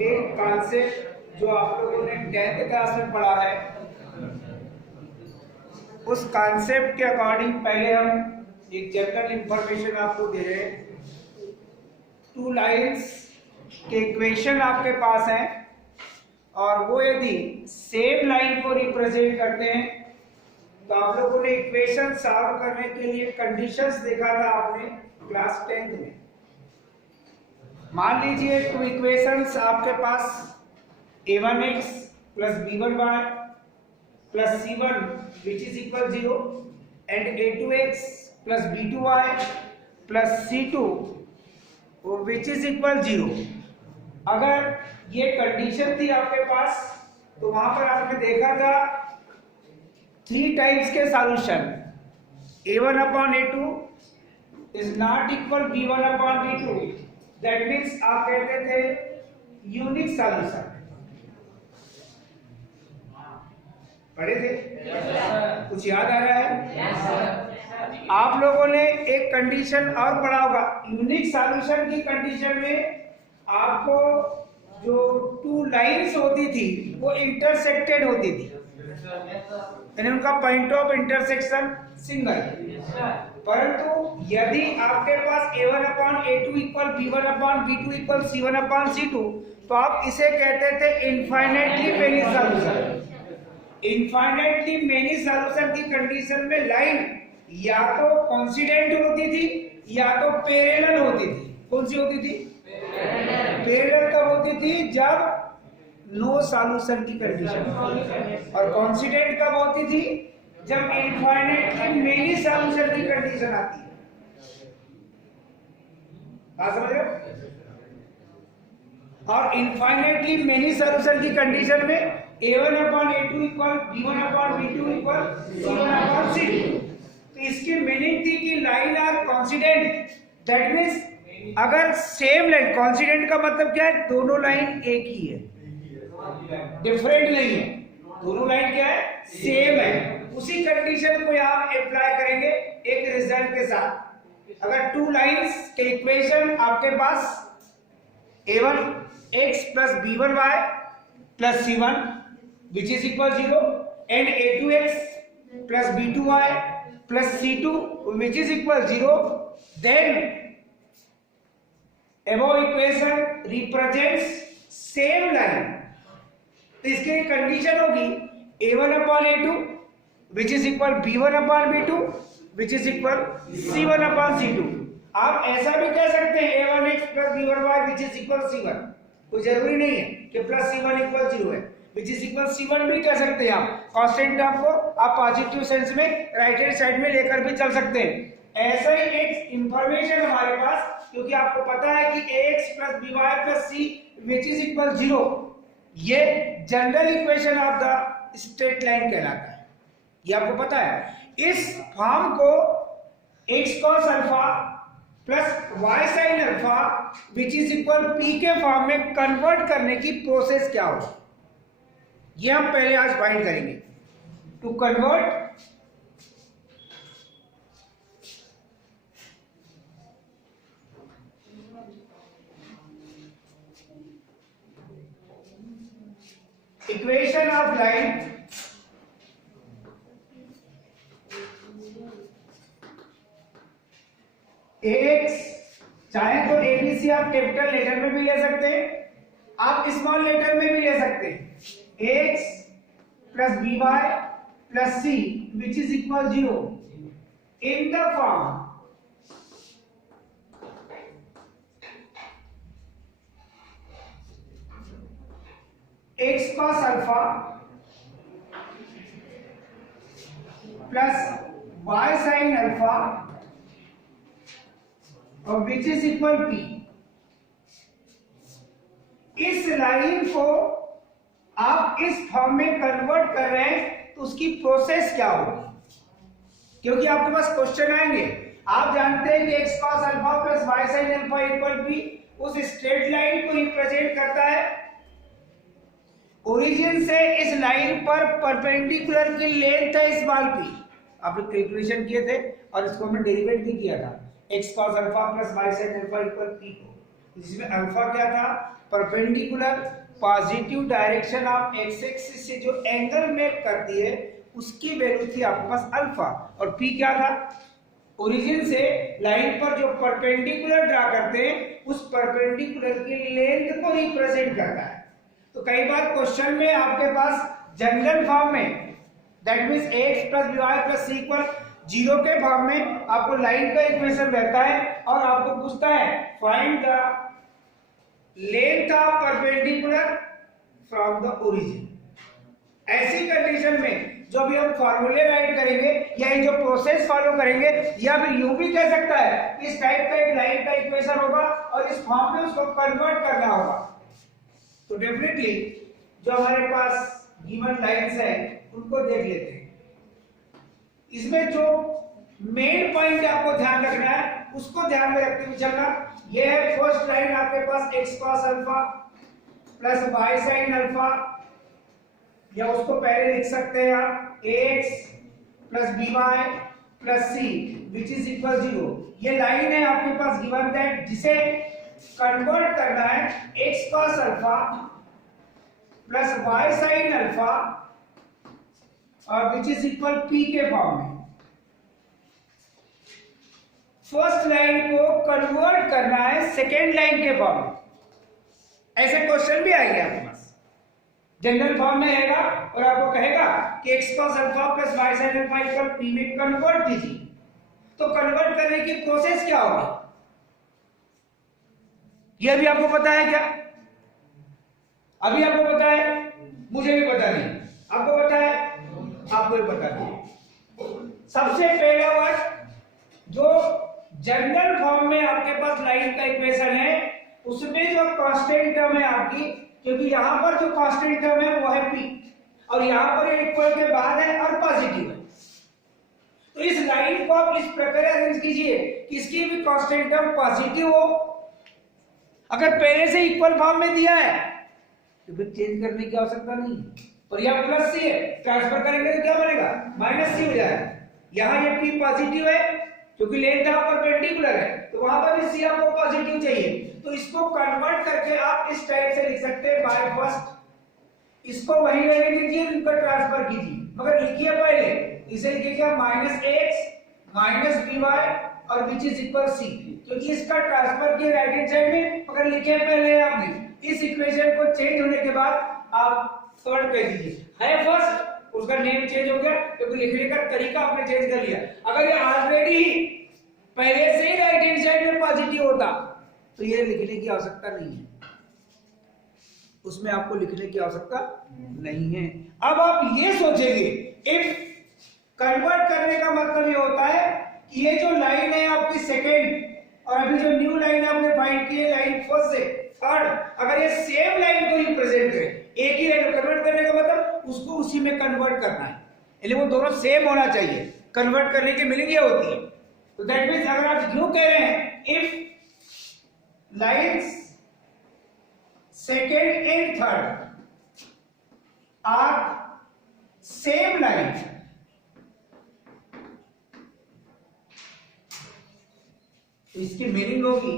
एक कॉन्सेप्ट जो आप लोगों ने 10th क्लास में पढ़ा है, उस कॉन्सेप्ट के अकॉर्डिंग पहले हम एक जनरल इंफॉर्मेशन आपको दे रहे हैं। टू लाइंस के इक्वेशन आपके पास हैं और वो यदि सेम लाइन को रिप्रेजेंट करते हैं तो आप लोगों ने इक्वेशन सॉल्व करने के लिए कंडीशंस देखा था आपने क्लास 10th में। मान लीजिए टू इक्वेशंस आपके पास a1x plus b1y plus c1 which is equal 0 and a2x plus b2y plus c2 which is equal 0। अगर ये कंडीशन थी आपके पास तो वहां पर आपने देखा था 3 टाइप्स के solution. a1 upon a2 is not equal b1 upon b2। That means आप कहते थे यूनिक सॉल्यूशन। पढ़े थे? कुछ याद आ रहा है? आप लोगों ने एक कंडीशन और पढ़ा होगा। यूनिक सॉल्यूशन की कंडीशन में आपको जो 2 लाइंस होती थी वो इंटरसेक्टेड होती थी, यानी उनका पॉइंट ऑफ इंटरसेक्शन सिंगल। परंतु यदि आपके पास a1 upon a2 equal b1 upon b2 equal c1 upon c2 तो आप इसे कहते थे infinitely many solution. Infinitely many solution की कंडीशन में लाइन या तो कोइंसिडेंट होती थी या तो पैरेलल होती थी। कौन सी होती थी? पैरेलल कब होती थी? जब नो सॉल्यूशन की कंडीशन। और कोइंसिडेंट कब होती थी? जब इनफाइनाइटली मेनी सॉल्यूशन की कंडीशन आती है। बात समझ रहे हो? और इनफाइनाइटली मेनी सॉल्यूशन की कंडीशन में a1 upon a2 equal b1 upon b2 equal c1 upon c2। तो इसकी मीनिंग थी कि line are coincident. That means अगर सेम लाइन, कोइंसिडेंट का मतलब क्या है? दोनों लाइन एक ही है, डिफरेंट नहीं है। दोनों लाइन क्या है? सेम है। उसी कंडीशन को यहां अप्लाई करेंगे एक रिजल्ट के साथ। अगर 2 लाइंस के इक्वेशन आपके पास a1x plus b1y plus c1 which is equal 0 and a2x plus b2y plus c2 which is equal 0, then above equation represents same line। तो इसके लिए कंडीशन होगी a1 upon a2 which is equal b1 upon b2 which is equal c1 upon c2। आप ऐसा भी कह सकते हैं a1x plus b1y which is equal c1। कोई जरूरी नहीं है कि प्लस c1 इक्वल 0 है। which is equal c1 भी कह सकते हैं आप। कांस्टेंट टर्म को आप पॉजिटिव सेंस में राइट हैंड साइड में लेकर भी चल सकते हैं। ऐसा ही एक इंफॉर्मेशन हमारे पास, क्योंकि आपको पता है कि ax plus by plus c which is equal 0 ये general equation of the straight line कहलाता है। ये आपको पता है। इस फॉर्म को x cos alpha plus y sin alpha which is equal p के फॉर्म में कन्वर्ट करने की प्रोसेस क्या होगी, ये हम पहले आज फाइंड करेंगे। To convert equation of line ax, चाहे तो abc आप कैपिटल लेटर में भी ले सकते हैं, आप स्मॉल लेटर में भी ले सकते हैं। ax plus by plus c which is equal 0 in the form x cos alpha plus y sin alpha which is equal p। इस लाइन को आप इस फॉर्म में कन्वर्ट कर रहे हैं तो उसकी प्रोसेस क्या होगी, क्योंकि आपके पास क्वेश्चन आएंगे। आप जानते हैं कि x cos alpha plus y sin alpha equal p उस स्ट्रेट लाइन को रिप्रेजेंट करता है। ओरिजिन से इस लाइन पर परपेंडिकुलर की लेंथ है स्मॉल p आपने कैलकुलेशन किए थे और इसको हमने डेरिवेट भी किया था, x cos alpha plus y sin alpha equal p को, जिसमें अल्फा क्या था, perpendicular positive direction of x axis से जो एंगल मेक करती है उसकी वैल्यू थी आपके पास अल्फा, और p क्या था, ओरिजिन से लाइन पर जो परपेंडिकुलर ड्रा करते हैं उस परपेंडिकुलर की लेंथ को रिप्रेजेंट करता है। तो कई बार क्वेश्चन में आपके पास जनरल फॉर्म में that means x plus by plus c equal 0 के फॉर्म में आपको लाइन का इक्वेशन रहता है और आपको पूछता है find the length of perpendicular from the origin. ऐसी कंडीशन में जो भी हम फॉर्मूले राइट करेंगे या ये जो प्रोसेस फॉलो करेंगे, या फिर यूं भी कह सकता है इस टाइप का एक लाइन का इक्वेशन होगा और इस फॉर्म में उसको कन्वर्ट करना होगा। तो डेफिनेटली जो हमारे पास गिवन लाइंस है उनको देख लेते हैं। इसमें जो मेन पॉइंट आपको ध्यान रखना है उसको ध्यान में रखते हुए चलना। ये है फर्स्ट लाइन आपके पास x cos alpha plus y sin alpha, या उसको पहले लिख सकते हैं आप ax plus by plus c which is equal 0। ये लाइन है आपके पास गिवन दैट जिसे कन्वर्ट करना है x cos alpha plus y sin alpha और विच इज इक्वल p के फॉर्म में। फर्स्ट लाइन को कन्वर्ट करना है सेकेंड लाइन के फॉर्म में। ऐसे क्वेश्चन भी आएंगे आपके पास, जनरल फॉर्म में आएगा और आपको कहेगा कि x cos alpha plus y sin alpha equal p में कन्वर्ट कीजिए। तो कन्वर्ट करने की प्रोसेस क्या होगी यह भी आपको पता है क्या? अभी आपको पता है, मुझे भी पता नहीं, आपको पता है, आपको भी पता नहीं। सबसे पहला वर्ड जो जनरल फॉर्म में आपके पास लाइन का इक्वेशन है उसमें जो कांस्टेंट टर्म है आपकी, क्योंकि यहां पर जो कांस्टेंट टर्म है वो है p और यहां पर इक्वल के बाद है और पॉजिटिव है। तो इस लाइन को आप इस प्रकार अरेंज कीजिए कि इसकी भी कांस्टेंट टर्म पॉजिटिव हो। अगर पहले से इक्वल फॉर्म में दिया है तो फिर चेंज करने की आवश्यकता नहीं, और यहां प्लस सी है, ट्रांसफर करेंगे तो क्या बनेगा, माइनस सी हो जाएगा। यहां ये p पॉजिटिव है क्योंकि लेंथ आप परपेंडिकुलर है, तो वहां पर भी सी आपको पॉजिटिव चाहिए। तो इसको कन्वर्ट करके आप इस टाइप से लिख सकते हैं बाय फर्स्ट, इसको वहीं रहने दीजिए, इनका ट्रांसफर कीजिए, मगर लिखिए पहले इसे लिखिएगा माइनस x माइनस by और विच इज इक्वल c, क्योंकि इसका ट्रांसफर किया राइट हैंड साइड में, मगर लिखे पहले आपने। इस इक्वेशन को चेंज होने के बाद आप थर्ड कह दीजिए है फर्स्ट, उसका नेम चेंज हो गया क्योंकि लिखने का तरीका आपने चेंज कर लिया। अगर ये ऑलरेडी पहले से ही राइट हैंड साइड में पॉजिटिव होता तो ये लिखने की आवश्यकता नहीं है, उसमें आपको लिखने की आवश्यकता नहीं है। अब आप ये सोचेंगे इफ कन्वर्ट करने का मतलब ये होता है कि ये जो लाइन है आपकी सेकेंड और अभी जो न्यू लाइन आपने फाइंड की है लाइन फर्स्ट से थर्ड, अगर ये सेम लाइन को रिप्रेजेंट करे, एक ही लाइन को कन्वर्ट करने का मतलब उसको उसी में कन्वर्ट करना है, यानी वो दोनों सेम होना चाहिए। कन्वर्ट करने की मीनिंग ये होती है। तो दैट मींस अगर आप यूं कह रहे हैं if lines second and third are same line, तो इसकी मीनिंग होगी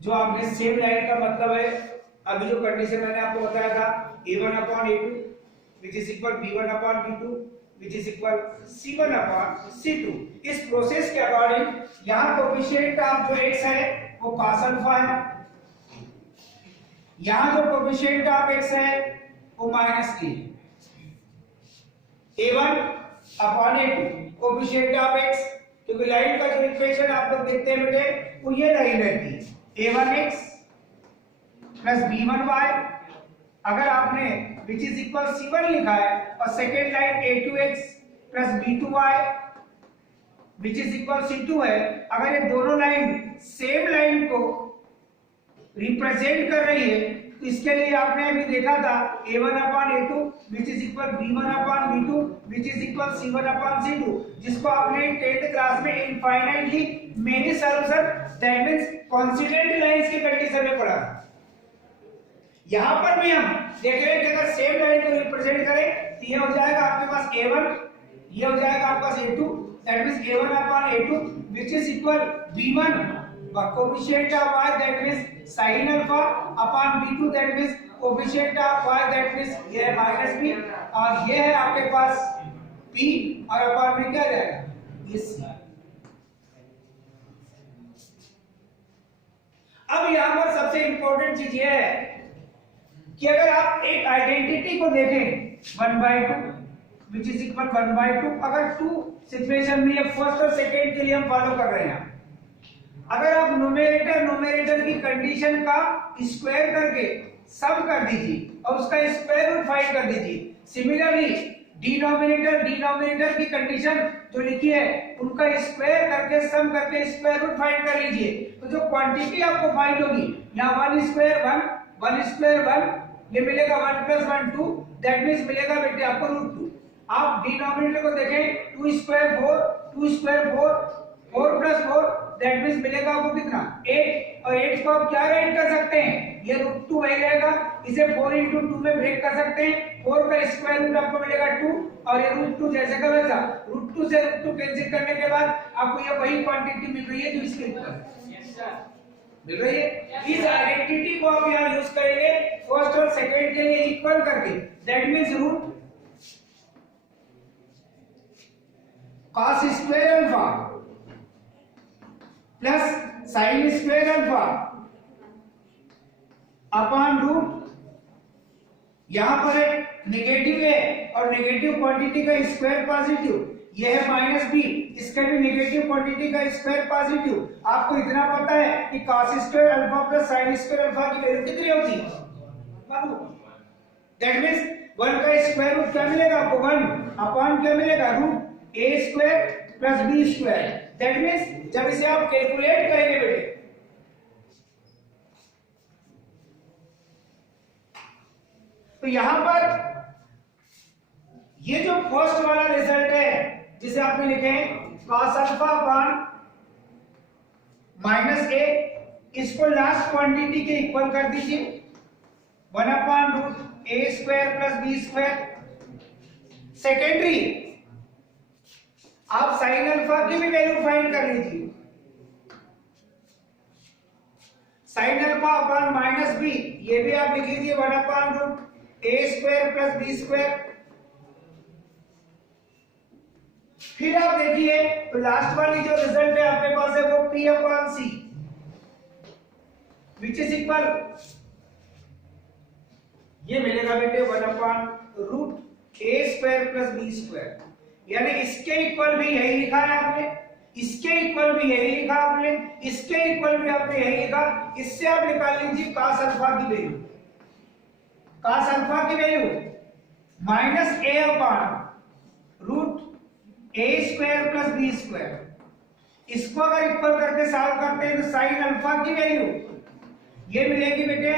जो आपने सेम लाइन का मतलब है, अभी जो कंडीशन मैंने आपको बताया था a1 upon a2 which is equal b1 upon b2 which is equal c1 upon c2। इस प्रोसेस के अकॉर्डिंग यहां कोएफिशिएंट ऑफ जो x है वो cos अल्फा है, यहां जो कोएफिशिएंट ऑफ x है वो माइनस a है। a1 upon a2 coefficient of x, क्योंकि लाइन का जो इक्वेशन आप लोग देखते हैं बेटे वो ये लाइन रहती है a1x प्लस b1y। अगर आपने विच इज इक्वल c1 लिखा है और second line a2x plus b2y which is equal c2 है, अगर ये दोनों लाइन सेम लाइन को रिप्रेजेंट कर रही है तो इसके लिए आपने अभी देखा था a1 upon a2 which is equal b1 upon b2 which is equal c1 upon c2, जिसको आपने 10th क्लास में infinitely many solution that means constituent lines की कंडीशन में पढ़ा था। यहां पर भी हम देख रहे हैं कि अगर सेम लाइन को रिप्रेजेंट करें तो ये हो जाएगा आपके पास a1, ये हो जाएगा आपका a2 that means a1 upon a2 which is equal b1 coefficient of y that means sin alpha upon b2 that means coefficient of y that means ये है माइनस b और ये है आपके पास p और अपॉन में क्या जाएगा इस। अब यहां पर सबसे इंपॉर्टेंट चीज ये है कि अगर आप एक आइडेंटिटी को देखें 1/2 which is equal 1/2 अगर टू सिचुएशन में ये फर्स्ट और सेकेंड के लिए हम फॉलो कर रहे हैं, अगर आप न्यूमरेटर की कंडीशन का स्क्वायर करके सम कर दीजिए और उसका स्क्वायर रूट फाइंड कर दीजिए। सिमिलरली डिनोमिनेटर की कंडीशन जो लिखी है उनका स्क्वायर करके सम करके स्क्वायर रूट फाइंड कर लीजिए, तो जो क्वांटिटी आपको फाइंड होगी यहाँ 1 स्क्वायर 1 ये मिलेगा 1 + 1 2 दैट मींस मिलेगा बेटे आपको √2। आप डिनोमिनेटर को देखें 2 स्क्वायर 4 4 + 4 दैट मींस मिलेगा आपको कितना 8 और 8 को आप क्या राइट कर सकते हैं ये √2 वही रहेगा, इसे 4 × 2 में ब्रेक कर सकते हैं। 4 का स्क्वायर रूट आपको मिलेगा 2 और ये √2 जैसे का वैसा √2 से √2 कैंसिल करने के बाद आपको ये वही क्वांटिटी मिल रही है जो इसके ऊपर मिल रही है। इस आइडेंटिटी को आप यहां यूज करेंगे फर्स्ट और सेकंड के लिए इक्वल करके that means root cos square alpha plus sin square alpha upon root यहां पर एक नेगेटिव है और नेगेटिव क्वांटिटी का स्क्वायर पॉजिटिव ये है -b, इसका भी नेगेटिव क्वांटिटी का स्क्वायर पॉजिटिव। आपको इतना पता है कि cos square alpha plus sin square alpha की वैल्यू कितनी होती है मालूम, दैट मींस 1 का स्क्वायर रूट क्या मिलेगा आपको 1 अपॉन क्या मिलेगा √a² + b² दैट मींस जब इसे आप कैलकुलेट करेंगे बेटे तो यहां पर ये जो फर्स्ट वाला रिजल्ट है जिसे आपने लिखे cos अल्फा अपॉन -a इसको लास्ट क्वांटिटी के इक्वल कर दीजिए 1 अपॉन √a² + b²। सेकेंडरी आप sin अल्फा की भी वैल्यू फाइंड कर लीजिए, sin अल्फा अपॉन -b ये भी आप लिख लीजिए 1 अपॉन √a² + b²। फिर आप देखिए तो लास्ट वाली जो रिजल्ट है आपके पास है वो p upon c which is equal ये मिलेगा बेटे 1 अपॉन √a² + b²। यानी इसके इक्वल भी यही लिखा है आपने, इसके इक्वल भी यही लिखा आपने, इसके इक्वल भी आपने यही लिखा। इससे आप निकाल लीजिए cos अल्फा की वैल्यू, cos अल्फा की value -a upon √a² + b²। इसको अगर इक्वल करके सॉल्व करते हैं तो sin अल्फा की वैल्यू ये मिलेगी बेटे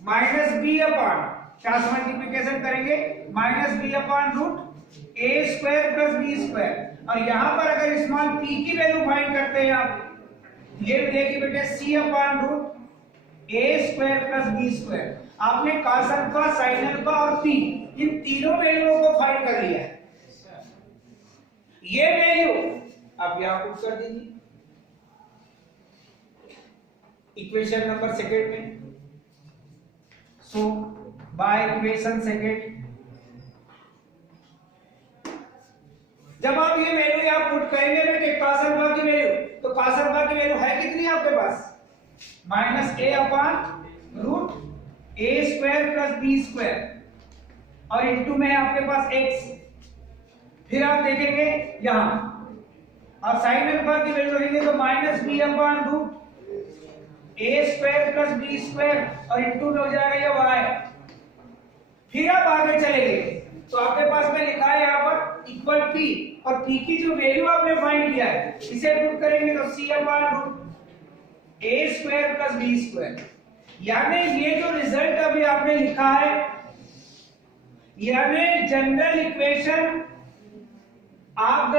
-b अपॉन क्रॉस मल्टीप्लिकेशन करेंगे -b अपॉन √a² + b²। और यहां पर अगर स्मॉल p की वैल्यू फाइंड करते हैं आप ये मिलेगी बेटे c अपॉन √a² + b²। आपने cos अल्फा sin अल्फा और p इन तीनों वैल्यूओं को फाइंड कर लिया है। ये वैल्यू आप यहां पुट कर दीजिए इक्वेशन नंबर सेकंड में। सो बाय इक्वेशन सेकंड जब आप ये वैल्यू यहां पुट करेंगे बेटे cos अल्फा की वैल्यू, तो cos अल्फा की वैल्यू है कितनी आपके पास -a अपॉन √a² + b² और इनटू में है आपके पास x। फिर आप देखेंगे यहां और sin अल्फा की वैल्यू रखेंगे तो -b अपॉन √a² + b² और इनटू में हो जाएगा ये y। फिर आप आगे चलेंगे तो आपके पास में लिखा है यहाँ पर इक्वल p और p की जो वैल्यू आपने फाइंड किया है इसे पुट करेंगे तो c अपॉन √a² + b²। यानी ये जो रिजल्ट अभी आपने लिखा है यानी general equation of the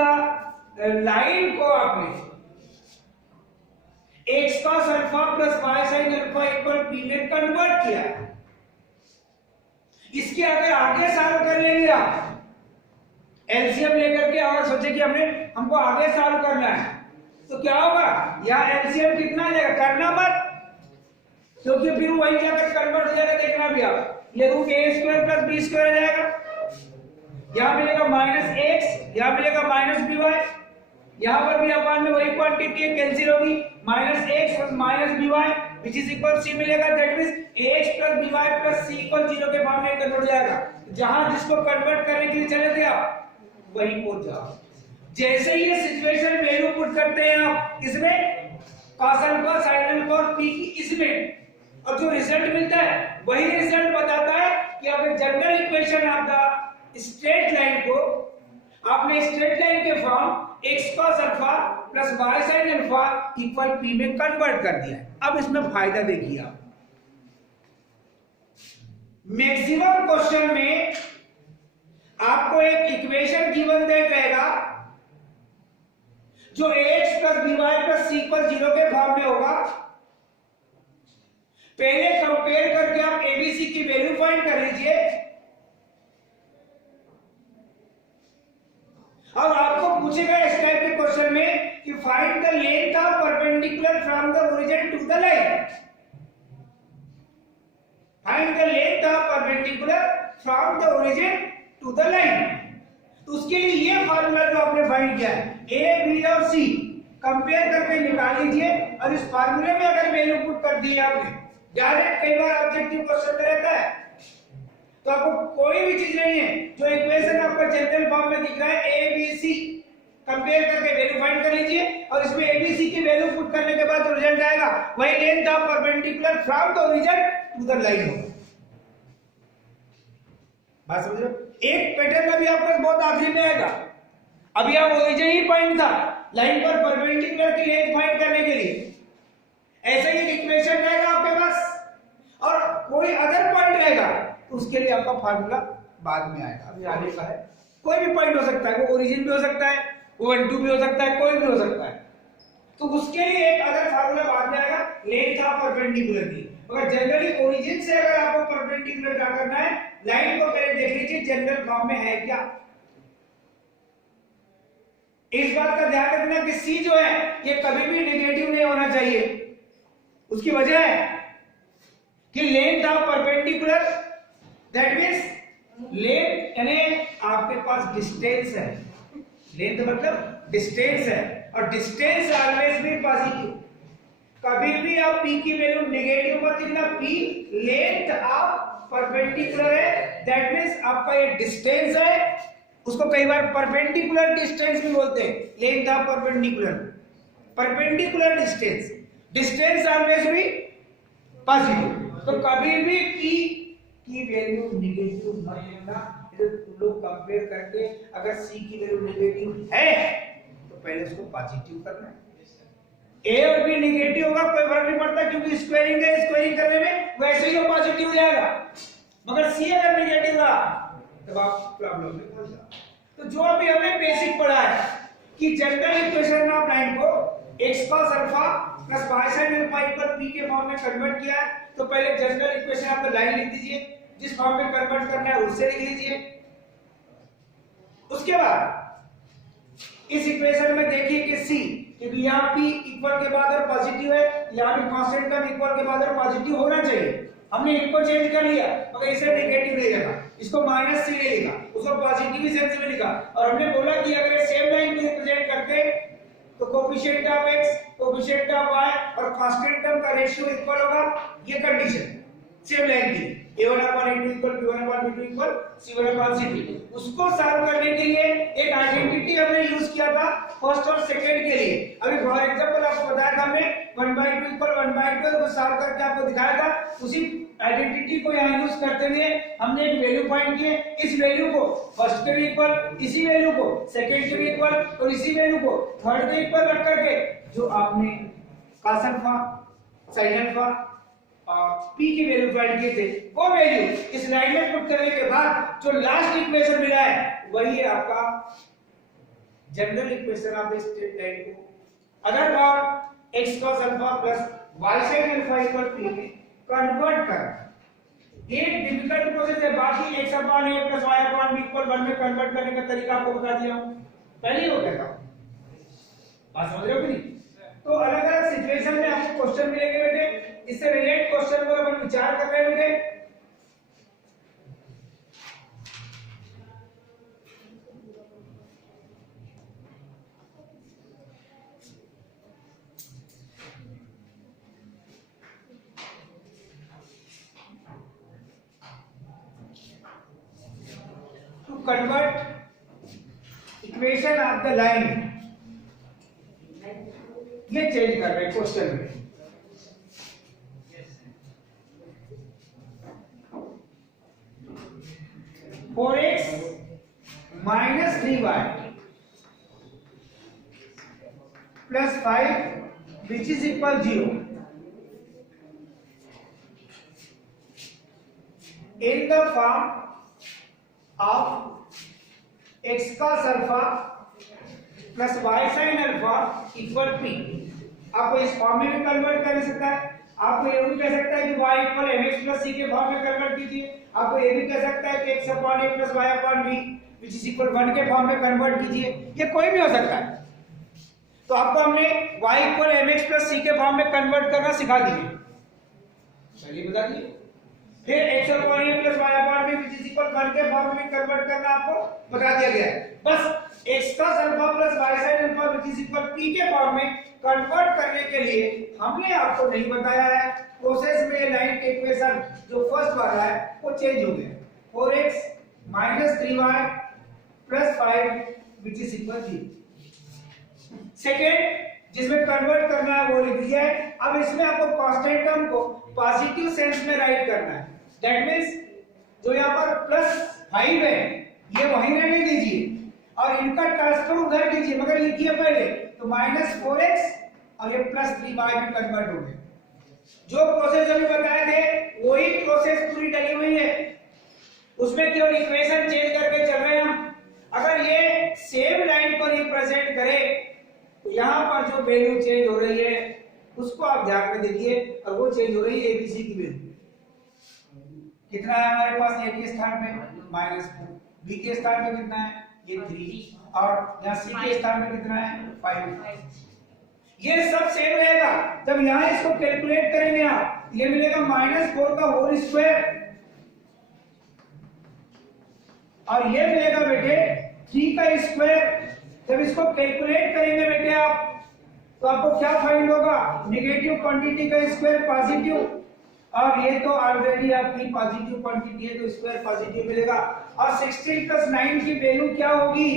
line को आपने x cos alpha + y sin alpha = p में कन्वर्ट किया है। इसके आगे सॉल्व कर लेंगे आप एलसीएम लेकर के, और सोचे कि हमको आगे सॉल्व करना है, तो क्या होगा, यहाँ एलसीएम कितना जाएगा, करना मत, क्योंकि फिर वही जाकर कन्वर्ट हो जाएगा। देखना भी आप, ये रूट ए स्क्वायर प्लस बी स्क्वायर आ जाएगा, यहाँ मिलेगा माइनस एक्स, यहाँ मिलेगा माइनस बी वाई, यहाँ पर भी अपान में वही क्वांटिटी है, कैंसिल होगी, minus X plus minus B Y which is equal C मिलेगा, that means ax plus B Y plus C equal 0 के फॉर्म में कन्वर्ट हो जाएगा। जहां जिसको कन्वर्ट करने के लिए चले थे आप वहीं पहुंच जाओ। जैसे ही ये सिचुएशन वैल्यू पुट करते हैं आप इसमें cos अल्फा sin अल्फा और p की इसमें, और जो रिजल्ट मिलता है वही रिजल्ट बताता है कि आपने general equation of the straight line को आपने स्ट्रेट लाइन के form x cos alpha plus y sin alpha equal p में कन्वर्ट कर दिया है। अब इसमें फायदा देखिए आप, मैक्सिमम क्वेश्चन में आपको एक इक्वेशन गिवन रहेगा जो ax plus by plus c equal 0 के फॉर्म में होगा। पहले कंपेयर करके आप abc की वैल्यू फाइंड कर लीजिए, और आपको पूछेगा इस टाइप के क्वेश्चन में कि find the length of perpendicular from the origin to the line, find the length of perpendicular from the origin to the line. तो उसके लिए ये फार्मूला जो आपने फाइंड किया है ए बी और सी कंपेयर करके निकाल लीजिए, और इस फार्मूले में अगर वैल्यू पुट कर दी आपने डायरेक्ट, कई बार ऑब्जेक्टिव क्वेश्चन में रहता है तो आपको कोई भी चीज नहीं है, जो इक्वेशन आपका जनरल फॉर्म में दिख रहा है ए बी सी कंपेयर करके वैल्यू फाइंड कर लीजिए, और इसमें ए बी सी की वैल्यू पुट करने के बाद रिजल्ट आएगा वही length of perpendicular from the origin to the line होगा। बात समझ रहे हो? एक पैटर्न अभी आपके पास बहुत आखिरी में आएगा, अभी आप ओरिजिन ही पॉइंट था लाइन पर परपेंडिकुलर की लेंथ फाइंड करने के लिए, ऐसे ही एक इक्वेशन रहेगा आपके पास और कोई अदर पॉइंट रहेगा तो उसके लिए आपका फार्मूला बाद में आएगा। अभी आगे का है, कोई भी पॉइंट हो सकता है, वो ओरिजिन भी हो सकता है, वो 1 2 भी हो सकता है, कोई भी हो सकता है, तो उसके लिए एक अदर फार्मूला बाद में आएगा लेंथ ऑफ परपेंडिकुलर की। मगर जनरली ओरिजिन से अगर आपको परपेंडिकुलर ड्रा करना है, लाइन को पहले देख लीजिए जनरल फॉर्म में है क्या। इस बात का ध्यान रखना कि सी जो है ये कभी भी नेगेटिव नहीं होना चाहिए। उसकी वजह है कि length of perpendicular that means length यानी आपके पास डिस्टेंस है, लेंथ मतलब डिस्टेंस है, और डिस्टेंस ऑलवेज भी पॉजिटिव। कभी भी आप p की वैल्यू नेगेटिव मत लिखना, p लेंथ ऑफ परपेंडिकुलर है, दैट मींस आपका ये डिस्टेंस है, उसको कई बार परपेंडिकुलर डिस्टेंस भी बोलते हैं, length of perpendicular, perpendicular distance, distance always भी पॉजिटिव। तो कभी भी p की वैल्यू नेगेटिव मत लेना। तुम लोग कंपेयर करके अगर c की वैल्यू नेगेटिव है तो पहले उसको पॉजिटिव करना है। a और b नेगेटिव होगा कोई फर्क नहीं पड़ता, क्योंकि स्क्वायरिंग है, स्क्वायरिंग करने में वैसे ही वो पॉजिटिव हो जाएगा। मगर c अगर नेगेटिव रहा तब आप प्रॉब्लम में पहुंच जाओ। तो जो अभी हमने बेसिक पढ़ा है कि जनरल इक्वेशन ऑफ लाइन को x cos alpha plus y sin alpha equal p के फॉर्म में कन्वर्ट किया है, तो पहले जनरल इक्वेशन आप लाइन लिख दीजिए, जिस फॉर्म में कन्वर्ट करना है उससे लिख लीजिए। उसके बाद इस इक्वेशन में देखिए कि c, क्योंकि यहाँ p इक्वल के बाद और पॉजिटिव है, यहाँ भी कांस्टेंट टर्म इक्वल के बाद और पॉजिटिव होना चाहिए। हमने इनको चेंज कर लिया, मगर इसे नेगेटिव नहीं लिखा, इसको माइनस सी नहीं लिखा, उसको पॉजिटिव सेंस में लिखा, और हमने बोला कि अगर सेम लाइन को रिप्रेजेंट करते तो coefficient of x, coefficient of y और कांस्टेंट टर्म का रेशियो इक्वल होगा। ये कंडीशन सेम लाइन की a1/a2 equal b1/b2 equal c1/c2। उसको सॉल्व करने के लिए एक आइडेंटिटी हमने यूज किया था फर्स्ट और सेकंड के लिए। अभी फॉर एग्जांपल आपको बताया था हमने 1/2 इक्वल 1/2 को सॉल्व करके आपको दिखाया था। उसी आइडेंटिटी को यहाँ यूज करते हुए हमने एक वैल्यू फाइंड की। इस वैल्यू को फर्स्ट के भी इक्वल, इसी वैल्यू को सेकंड के भी इक्वल और इसी वैल्यू को थर्ड के इक्वल रख करके जो आपने cos अल्फा sin अल्फा और p की वैल्यू फाइंड किए थे, वो वैल्यू इस लाइन में पुट करने के बाद जो लास्ट इक्वेशन मिला है वही है आपका general equation of the straight line को other form x cos alpha plus y sin alpha equal p में कन्वर्ट करना। ये डिफिकल्ट प्रोसेस है, बाकी upon A plus Y upon B equal 1 में कन्वर्ट करने का तरीका आपको बता दिया हूं, पहले ही हो गया था। बात समझ रहे हो कि नहीं? तो अलग अलग सिचुएशन में आपको क्वेश्चन मिलेंगे बेटे, इससे रिलेटेड क्वेश्चन पर अपन विचार कर रहे हैं बेटे। To convert equation of the line, ये चेंज कर रहे हैं क्वेश्चन में। Four x minus 3y plus 5 which is equal 0 in the form of x का alpha plus y sine alpha equal p। आपको इस फॉर्म में भी कन्वर्ट कर सकता है, आपको ये भी कह सकता है कि y equal mx plus c के फॉर्म में कन्वर्ट कीजिए, आपको ये भी कह सकता है कि x upon a plus y upon b which is equal 1 के फॉर्म में कन्वर्ट कीजिए, ये कोई भी हो सकता है। तो आपको हमने y equal mx plus c के फॉर्म में कन्वर्ट करना सिखा दिए, चलिए बता दिए। फिर x upon a plus y upon b which is equal 1 के फॉर्म में कन्वर्ट करना आपको बता दिया गया है। बस x का alpha plus y sine alpha which is equal p के फॉर्म में कन्वर्ट करने के लिए हमने आपको नहीं बताया है, प्रोसेस में लाइन के इक्वेशन जो फर्स्ट वाला है वो चेंज हो गया। 4x minus 3y plus 5 which is equal 0। Second जिसमें कन्वर्ट करना है वो लिख दिया है। अब इसमें आपको कांस्टेंट टर्म को पॉजिटिव सेंस में राइट करना है, दैट मींस जो यहाँ पर प्लस 5 है ये वहीं रहने दीजिए और इनका ट्रांसफर उधर कीजिए, मगर लिखिए पहले तो माइनस 4x और ये प्लस 3y में कन्वर्ट हो गए। जो प्रोसेस अभी बताए थे वही प्रोसेस पूरी डली हुई है, उसमें केवल इक्वेशन चेंज करके चल रहे हैं हम। अगर ये सेम लाइन को रिप्रेजेंट करे तो यहाँ पर जो वैल्यू चेंज हो रही है उसको आप ध्यान में देखिए, और वो चेंज हो रही है एबीसी की वैल्यू। कितना है हमारे पास ए के स्थान पे -4, बी के स्थान पे कितना है ये 3 और यहाँ सी के स्थान पे कितना है 5। ये सब सेम रहेगा। जब यहाँ इसको कैलकुलेट करेंगे आप ये मिलेगा -4 का होल स्क्वायर और ये मिलेगा बेटे 3 का स्क्वायर। जब इसको कैलकुलेट करेंगे बेटे आप तो आपको क्या फाइंड होगा, नेगेटिव क्वांटिटी का स्क्वायर पॉजिटिव, और ये तो ऑलरेडी आपकी पॉजिटिव क्वांटिटी है तो स्क्वायर पॉजिटिव मिलेगा। और 16 प्लस 9 की वैल्यू क्या होगी,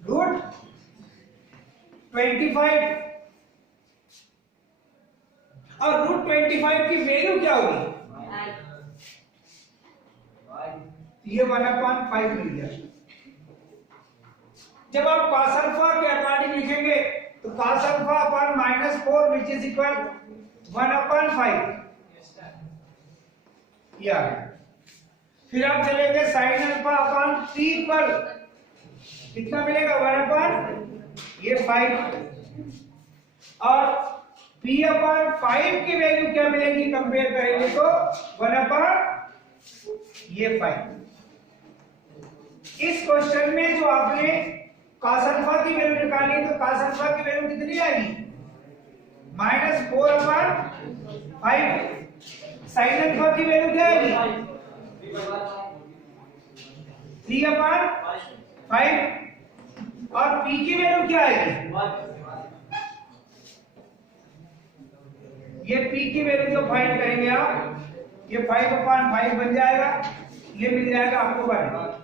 रूट 25, और रूट 25 की वैल्यू क्या होगी, ये 1/5 मिल गया। जब आप cos अल्फा के अकॉर्डिंग लिखेंगे तो cos alpha upon -4 which is equal 1/5 ये आ गया। फिर आप चलेंगे sin अल्फा अपॉन p पर कितना मिलेगा 1/5 और p अपॉन 5 की वैल्यू क्या मिलेगी कंपेयर करेंगे तो 1/5। इस क्वेश्चन में जो आपने cos अल्फा की वैल्यू निकाली तो cos अल्फा की वैल्यू कितनी आएगी -4/5। sin अल्फा की वैल्यू क्या आएगी 3/5 और p की वैल्यू क्या आएगी, ये p की वैल्यू जो फाइंड करेंगे आप ये 5/5 बन जाएगा, ये मिल जाएगा आपको 1।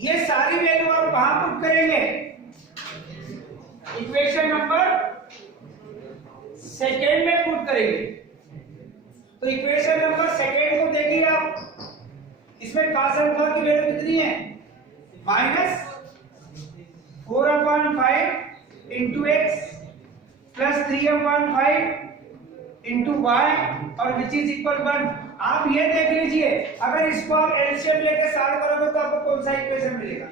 ये सारी वैल्यू आप कहां पुट करेंगे, इक्वेशन नंबर सेकेंड में पुट करेंगे। तो इक्वेशन नंबर सेकेंड को देखिए आप, इसमें cos अल्फा की वैल्यू कितनी है -4/5 into x plus 3/5 into y और विच इज इक्वल 1। आप ये देख लीजिए अगर इसको आप एलसीएम लेके सॉल्व करोगे तो आपको कौन सा इक्वेशन मिलेगा,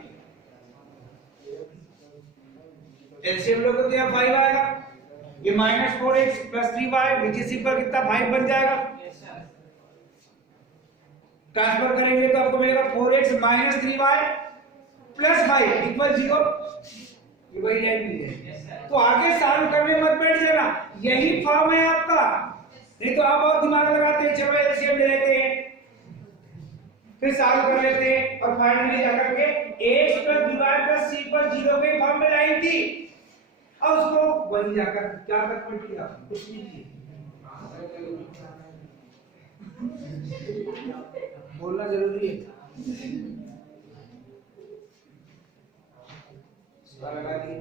एलसीएम लोगे तो यहाँ 5 आएगा, ये -4x plus 3y which is equal कितना 5 बन जाएगा। ट्रांसफर करेंगे तो आपको मिलेगा 4x minus 3y plus 5 equal 0। ये वही लाइन मिल जाएगी। तो आगे सॉल्व करने मत बैठ जाना, यही फॉर्म है आपका, नहीं तो आप और दिमाग लगाते हैं, चलो एलसीएम ले लेते हैं, फिर सॉल्व कर लेते हैं और फाइनली जाकर के x plus dy plus c पर 0 के फॉर्म में लाइन थी, अब उसको वही जाकर क्या कन्वर्ट किया, कुछ नहीं किया। बोलना जरूरी है, लगा दिए।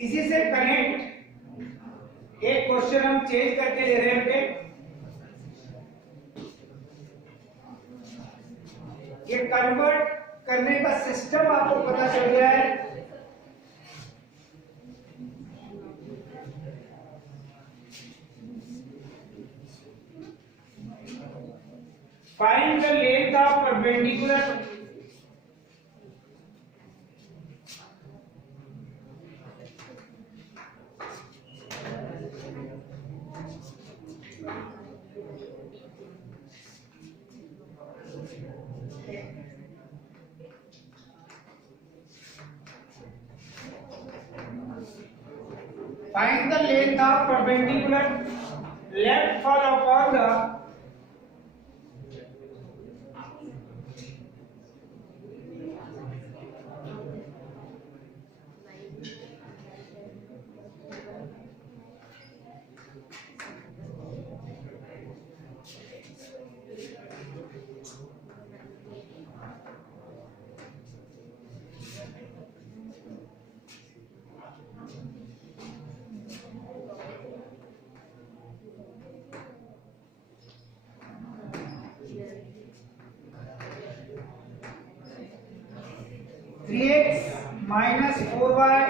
इसी से कनेक्ट एक क्वेश्चन हम चेंज करके ले रहे हैं बेटे। ये कन्वर्ट करने का सिस्टम आपको पता चल गया है। Find the length of perpendicular Find the length of perpendicular left fall upon the minus 4y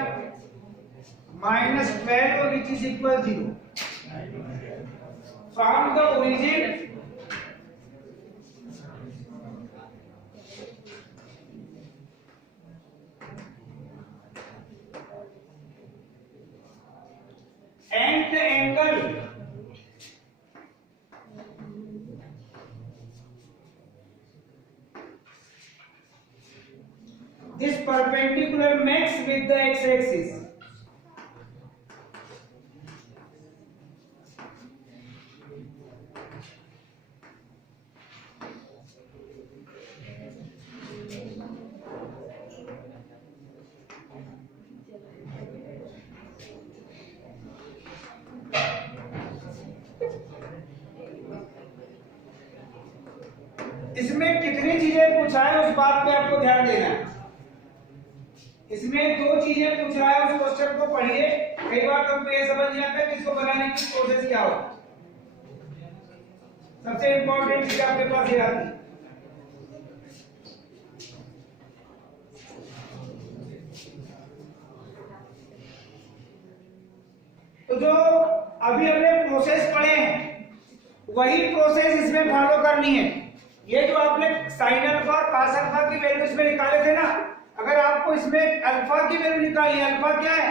minus 12 which is equal 0 from the origin and the angle this perpendicular makes with the x-axis. इसमें कितनी चीजें पूछा है उस बात पे आपको ध्यान देना है। इसमें दो चीजें पूछ रहा है, उस क्वेश्चन को पढ़िए। कई बार तुमको ये समझ नहीं आता कि इसको बनाने की प्रोसेस क्या हो। सबसे इंपॉर्टेंट चीज आपके पास ये आती है। तो जो अभी हमने प्रोसेस पढ़े हैं वही प्रोसेस इसमें फॉलो करनी है। ये जो आपने साइन अल्फा cos अल्फा की वैल्यू इसमें निकाले थे ना, अगर आपको इसमें अल्फा की वैल्यू निकालनी है, अल्फा क्या है?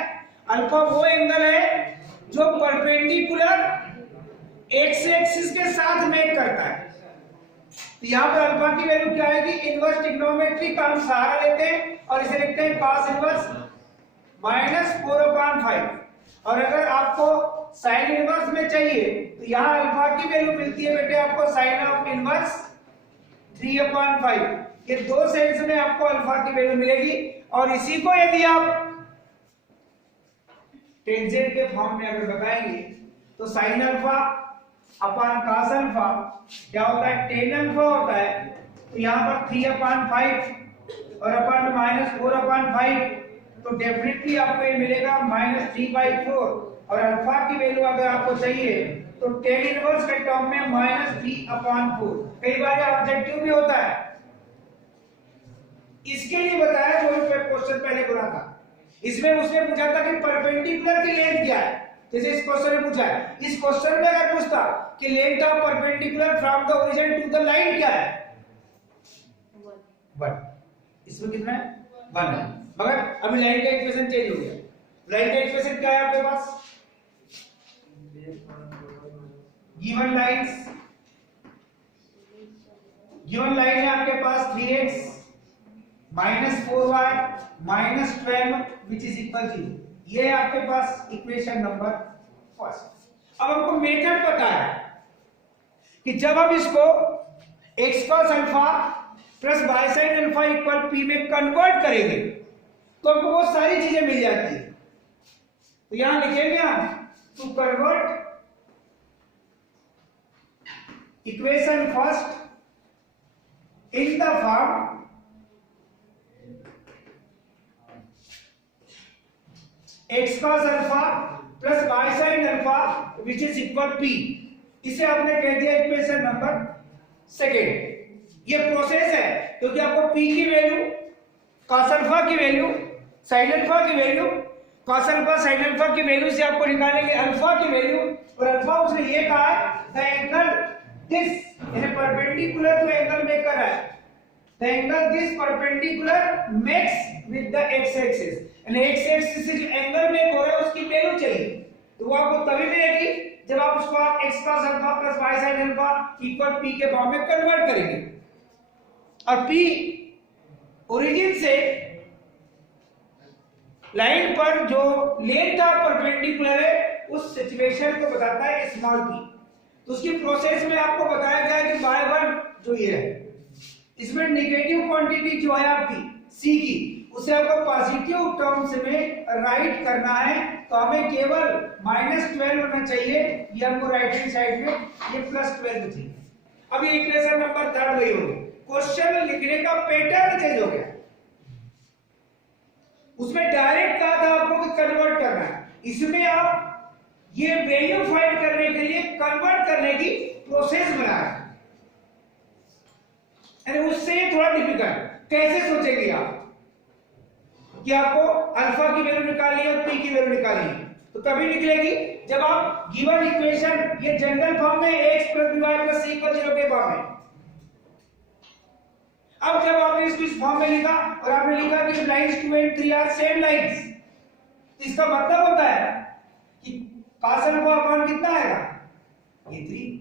अल्फा वो एंगल है जो परपेंडिकुलर एक्स एक्सिस के साथ मेक करता है। तो यहाँ पर अल्फा की वैल्यू क्या आएगी? इनवर्स ट्रिग्नोमेट्री का हम सहारा लेते हैं और इसे लिखते हैं cos इनवर्स माइनस 4/5। और अगर आपको साइन इनवर्स में चाहिए तो यहाँ अल्फा की वैल्यू मिलती है बेटे आपको साइन ऑफ इनवर्स 3/5। ये दो सेंस में आपको अल्फा की वैल्यू मिलेगी। और इसी को यदि आप टेंजेंट के फॉर्म में अगर बताएंगे तो sine alpha upon cos alpha क्या होता है? tan अल्फा होता है। तो यहाँ पर 3/5 और अपॉन माइनस 4/5, तो डेफिनेटली आपको ये मिलेगा -3/4। और अल्फा की वैल्यू अगर आपको चाहिए तो tan इनवर्स के टर्म में -3/4। कई बार ये ऑब्जेक्टिव भी होता है। इसके लिए बताया जो क्वेश्चन पहले पूरा था, इसमें उसने पूछा था कि परपेंडिकुलर की लेंथ क्या है। जैसे इस क्वेश्चन में पूछा है, इस क्वेश्चन में अगर पूछता कि length of perpendicular from the origin to the line क्या है, 1। इसमें कितना है, 1 है। मगर अभी लाइन का इक्वेशन चेंज हो गया। लाइन का इक्वेशन क्या है आपके पास, गिवन लाइन है आपके पास 3x -4y -12 which is equal 0। ये है आपके पास इक्वेशन नंबर फर्स्ट। अब हमको मेथड पता है कि जब हम इसको x cos alpha plus y sin alpha equal p में कन्वर्ट करेंगे तो हमको बहुत सारी चीजें मिल जाती है। तो यहां लिखेंगे हम to convert equation first in the form x cos alpha plus y sin alpha which is equal p। इसे आपने कह दिया इक्वेशन नंबर सेकेंड। ये प्रोसेस है क्योंकि आपको p की वैल्यू, cos अल्फा की वैल्यू, sin अल्फा की value, cos alpha sin alpha की वैल्यू से आपको निकालेंगे अल्फा की वैल्यू। और अल्फा उसने ये कहा है द एंगल दिस यानी परपेंडिकुलर जो एंगल मेक कर रहा है, the angle this perpendicular makes with the x axis. यानी x एक्सिस से जो एंगल मेक हो रहा है उसकी वैल्यू चाहिए। तो वो आपको तभी मिलेगी जब आप उसको आप x cos alpha plus y sin alpha equal p के फॉर्म में कन्वर्ट करेंगे। और p ओरिजिन से लाइन पर जो लेंथ ऑफ परपेंडिकुलर है उस सिचुएशन को बताता है स्मॉल p। तो उसकी प्रोसेस में आपको बताया गया है कि y1 जो ये है इसमें नेगेटिव क्वांटिटी जो है आपकी c की उसे आपको पॉजिटिव टर्म्स में राइट करना है। तो हमें केवल -12 होना चाहिए, ये हमको राइट हैंड साइड में ये +12 चाहिए। अब ये इक्वेशन नंबर 3 वही हो गई। क्वेश्चन लिखने का पैटर्न चेंज हो गया। उसमें डायरेक्ट कहा था आपको कि कन्वर्ट करना है, इसमें आप ये वैल्यू फाइंड करने के लिए कन्वर्ट करने की प्रोसेस बनाया है। उससे थोड़ा डिफिकल्ट। कैसे सोचेंगे आप कि आपको अल्फा की वैल्यू निकालनी है और पी की वैल्यू निकालनी है, तो तभी निकलेगी जब आप गिवन इक्वेशन ये जनरल फॉर्म में x + by + c = 0 के फॉर्म में। अब जब आपने इसको इस फॉर्म में लिखा और आपने लिखा कि lines 2 and 3 are same lines, इसका मतलब होता है कि cos अल्फा अपॉन कितना आएगा, ये 3,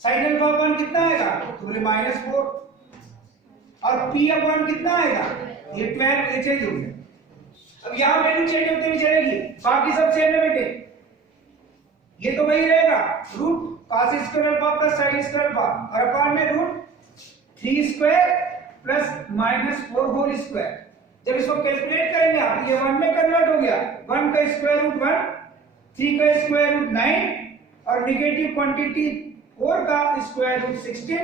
sin अल्फा अपॉन कितना आएगा, तो बोले -4, और p अपॉन कितना आएगा, ये 12। ये चेंज हो गया। अब यहां वैल्यू चेंज होती नहीं चलेगी, बाकी सब सेम है बेटे। ये तो वही रहेगा root cos² alpha plus sin² alpha और अपॉन में रूट 3² प्लस -4 होल स्क्वायर। जब इसको कैलकुलेट करेंगे आप ये 1 में कन्वर्ट हो गया। 1 का स्क्वायर रूट 1, 3 का स्क्वायर रूट 9 और नेगेटिव क्वांटिटी 4 का स्क्वायर रूट 16।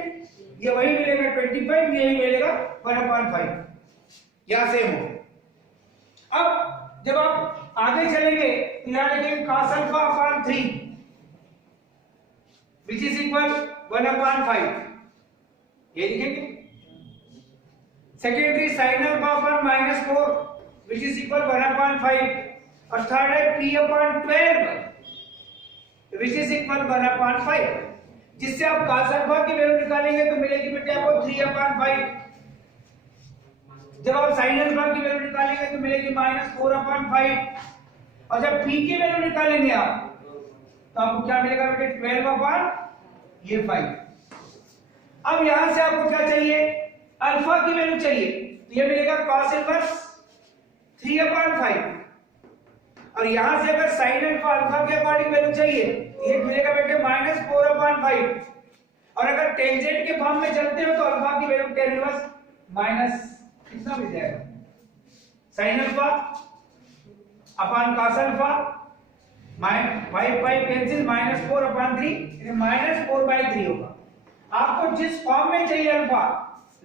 ये वही मिलेगा 25, यही मिलेगा 1/5। यहां सेम हो। अब जब आप आगे चलेंगे यहां लिखेंगे cos alpha upon 3 which is equal 1/5, ये लिखेंगे। Secondary sin alpha upon -4 which is equal 1/5 और थर्ड है p upon 12 which is equal 1/5। जिससे आप cos अल्फा की वैल्यू निकालेंगे तो मिलेगी बेटे आपको 3/5। जब आप sin अल्फा की वैल्यू निकालेंगे तो मिलेगी -4/5 और जब p की वैल्यू निकालेंगे आप तो आपको क्या मिलेगा बेटे 12/5। अब यहां से आपको क्या चाहिए, अल्फा की वैल्यू चाहिए, तो ये मिलेगा cos इनवर्स 3/5 और यहां से अगर sin अल्फा के अकॉर्डिंग वैल्यू चाहिए ये मिलेगा बेटे -4/5 और अगर टेंजेंट के फॉर्म में चलते हो तो अल्फा की वैल्यू tan इनवर्स माइनस कितना मिल जाएगा, sin alpha upon cos alpha -5 cancel -4/3 यानी -4/3 होगा। आपको जिस फॉर्म में चाहिए अल्फा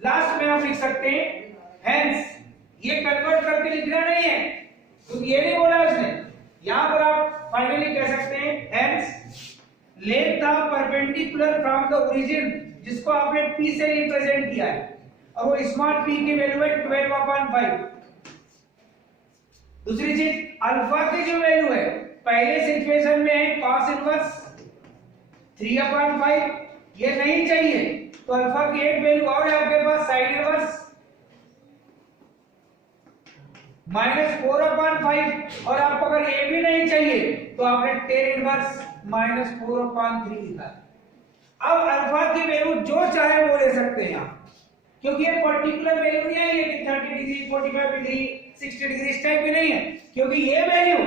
लास्ट में आप लिख सकते हैं। हेंस ये कन्वर्ट करके लिखना नहीं है क्योंकि ये नहीं बोला उसने। यहां पर आप फाइनली कह सकते हैं hence let the perpendicular from the origin, जिसको आपने p से रिप्रेजेंट किया है, और वो स्मॉल p की वैल्यू है 12/5। दूसरी चीज अल्फा की जो वैल्यू है पहले से इक्वेशन में है cos इनवर्स 3/5, ये नहीं चाहिए तो अल्फा की एक वैल्यू और है आपके पास sin इनवर्स -4/5, और आपको अगर ये भी नहीं चाहिए तो आपने tan इनवर्स -4/3 लिखा है। अब अल्फा की वैल्यू जो चाहे वो ले सकते हैं आप, क्योंकि ये पर्टिकुलर वैल्यू नहीं है कि 30 डिग्री 45 डिग्री 60 डिग्री इस टाइप की नहीं है, क्योंकि ये वैल्यू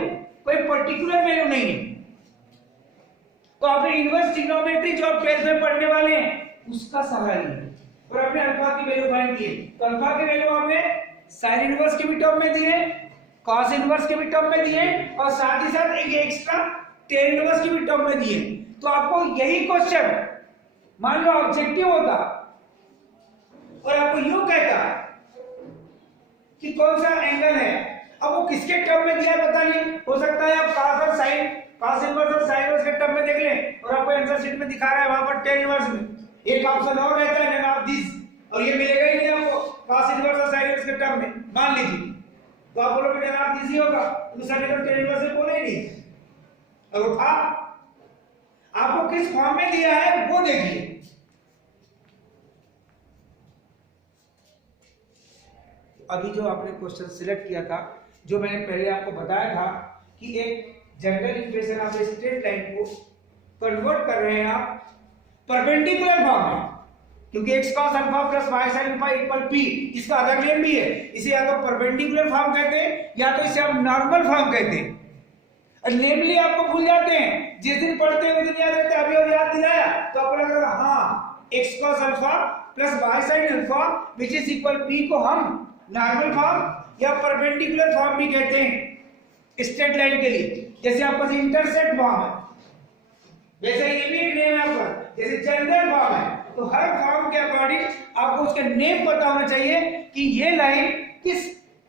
कोई पर्टिकुलर वैल्यू नहीं है। तो आपने इनवर्स ट्रिग्नोमेट्री जो आप 12th में पढ़ने वाले हैं उसका सहारा लिया और आपने अल्फा की वैल्यू फाइंड की। तो अल्फा की वैल्यू आपने साइन इनवर्स के भी टर्म में दिए, कॉस इनवर्स के भी टर्म में दिए, और साथ ही साथ एक एक्स्ट्रा टेन इनवर्स के भी टर्म में दिए। तो आपको यही क्वेश्चन मान लो ऑब्जेक्टिव होता और आपको यूं कहता कि कौन सा एंगल है, अब वो किसके टर्म में दिया पता नहीं, हो सकता है आप कॉस और साइन, कॉस इनवर्स और साइन इनवर्स के टर्म में देख लें और आपको आंसर शीट में दिखा रहा है वहां पर टेन इनवर्स में एक ऑप्शन और रहता है जनाब दिस, और ये मिलेगा ही नहीं आपको कॉस इनवर्स और साइन इनवर्स के टर्म में मान लीजिए, तो आप बोलोगे जनाब दिस ही होगा, दूसरा जगह टेन इनवर्स से बोले ही नहीं, और वो था आपको किस फॉर्म में दिया है वो देखिए। अभी जो आपने क्वेश्चन सिलेक्ट किया था, जो मैंने पहले आपको बताया था कि एक जनरल इक्वेशन आप स्ट्रेट लाइन को कन्वर्ट कर रहे हैं आप परपेंडिकुलर फॉर्म में, क्योंकि x cos alpha plus y sin alpha equal p, इसका अदर नेम भी है, इसे या तो परपेंडिकुलर फॉर्म कहते हैं या तो इसे हम नॉर्मल फॉर्म कहते हैं। नेमली आपको भूल जाते हैं, जिस दिन पढ़ते हैं उस दिन याद रहते हैं, अभी और याद दिलाया तो आपको लग रहा है हाँ x cos alpha plus y sin alpha which is equal p को हम नॉर्मल फॉर्म या परपेंडिकुलर फॉर्म भी कहते हैं स्ट्रेट लाइन के लिए। जैसे आपके पास इंटरसेक्ट फॉर्म है, वैसे ये भी एक नेम है आपका, जैसे जनरल फॉर्म है, तो हर फॉर्म के अकॉर्डिंग आपको उसका नेम पता होना चाहिए कि ये लाइन किस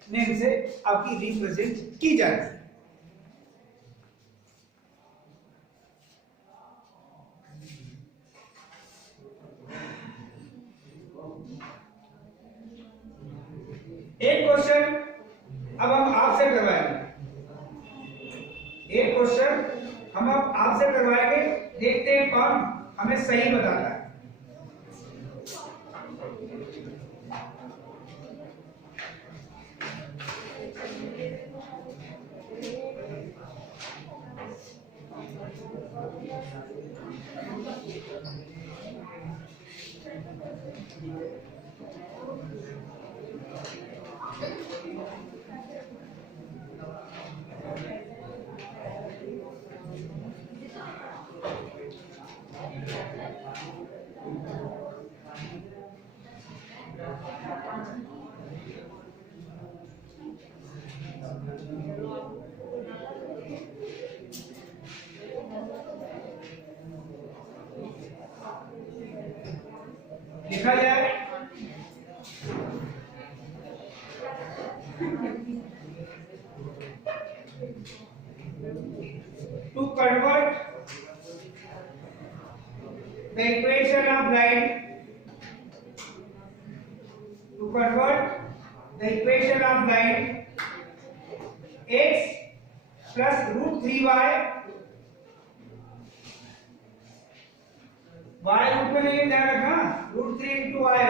नेम से आपकी रिप्रेजेंट की जाती है। एक क्वेश्चन अब हम आपसे करवाएंगे, एक क्वेश्चन हम अब आपसे करवाएंगे, देखते हैं कौन हमें सही बताता है। लिखा जाए to convert the equation of line, to convert the equation of line x plus root 3y, y root में नहीं ध्यान रखना, root 3 into y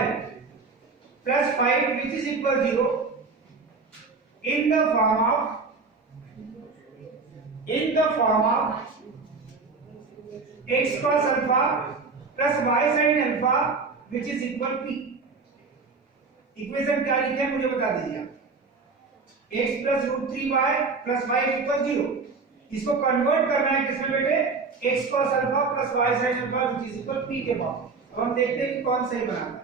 plus 5 which is equal 0 in the form of x cos alpha plus y sin alpha which is equal p। Equation क्या लिखे मुझे बता दीजिए। x plus root 3y plus y equal 0, इसको कन्वर्ट करना है किसमें बेटे, x cos alpha plus y sin alpha which is equal p के फॉर्म। अब हम देखते हैं कि कौन सही बनाता है।